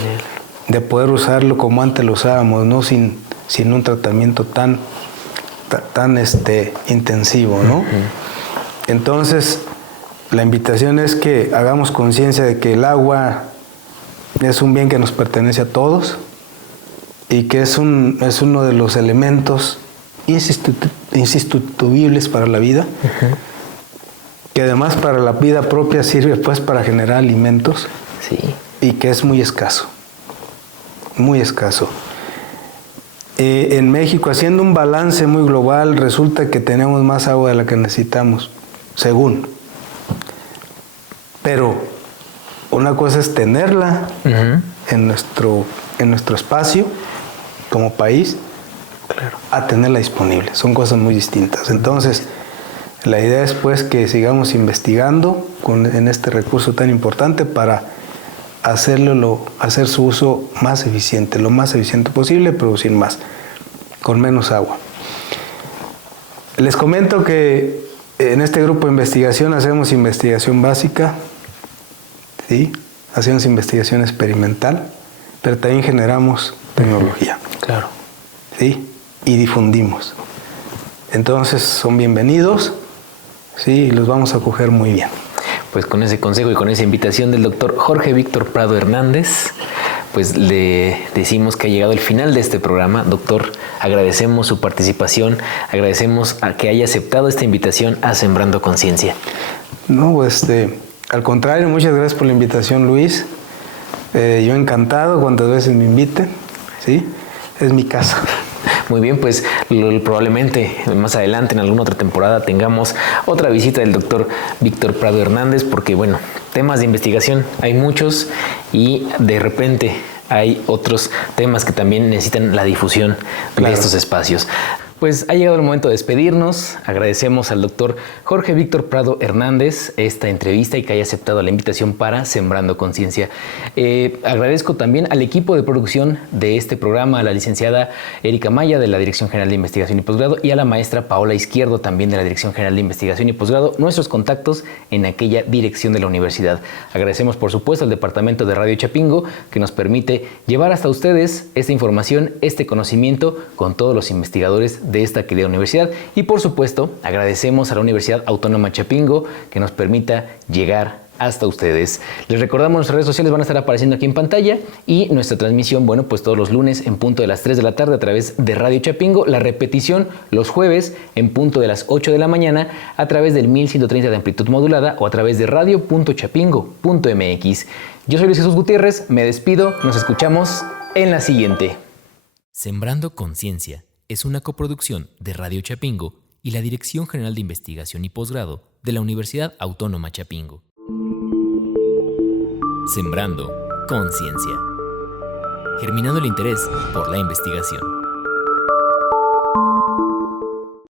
de poder usarlo como antes lo usábamos, ¿no? Sin un tratamiento tan intensivo, ¿no? Entonces, la invitación es que hagamos conciencia de que el agua es un bien que nos pertenece a todos y que es uno de los elementos insustituibles para la vida, que además para la vida propia sirve pues para generar alimentos, sí, y que es muy escaso, muy escaso. En México, haciendo un balance muy global, resulta que tenemos más agua de la que necesitamos, según. Pero una cosa es tenerla en nuestro espacio como país, claro, a tenerla disponible. Son cosas muy distintas. Entonces, la idea es pues que sigamos investigando en este recurso tan importante para hacer su uso más eficiente, lo más eficiente posible, producir más, con menos agua. Les comento que en este grupo de investigación hacemos investigación básica, ¿sí? Hacemos investigación experimental, pero también generamos tecnología. Claro. ¿Sí? Y difundimos. Entonces son bienvenidos, ¿sí? Y los vamos a acoger muy bien. Pues con ese consejo y con esa invitación del doctor Jorge Víctor Prado Hernández, pues le decimos que ha llegado el final de este programa. Doctor, agradecemos su participación, agradecemos a que haya aceptado esta invitación a Sembrando Conciencia. No, al contrario, muchas gracias por la invitación, Luis. Yo encantado cuantas veces me inviten, ¿sí? Es mi casa. Muy bien, pues probablemente más adelante en alguna otra temporada tengamos otra visita del doctor Víctor Prado Hernández, porque bueno, temas de investigación hay muchos y de repente hay otros temas que también necesitan la difusión de estos espacios. Pues ha llegado el momento de despedirnos. Agradecemos al doctor Jorge Víctor Prado Hernández esta entrevista y que haya aceptado la invitación para Sembrando Conciencia. Agradezco también al equipo de producción de este programa, a la licenciada Erika Maya de la Dirección General de Investigación y Posgrado y a la maestra Paola Izquierdo también de la Dirección General de Investigación y Posgrado, nuestros contactos en aquella dirección de la universidad. Agradecemos por supuesto al Departamento de Radio Chapingo que nos permite llevar hasta ustedes esta información, este conocimiento con todos los investigadores de esta querida universidad y por supuesto agradecemos a la Universidad Autónoma Chapingo que nos permita llegar hasta ustedes. Les recordamos, nuestras redes sociales van a estar apareciendo aquí en pantalla y nuestra transmisión, bueno, pues todos los lunes en punto de las 3 de la tarde a través de Radio Chapingo, la repetición los jueves en punto de las 8 de la mañana a través del 1130 de amplitud modulada o a través de radio.chapingo.mx. Yo soy Luis Jesús Gutiérrez, me despido, nos escuchamos en la siguiente. Sembrando Conciencia es una coproducción de Radio Chapingo y la Dirección General de Investigación y Posgrado de la Universidad Autónoma Chapingo. Sembrando Conciencia. Germinando el interés por la investigación.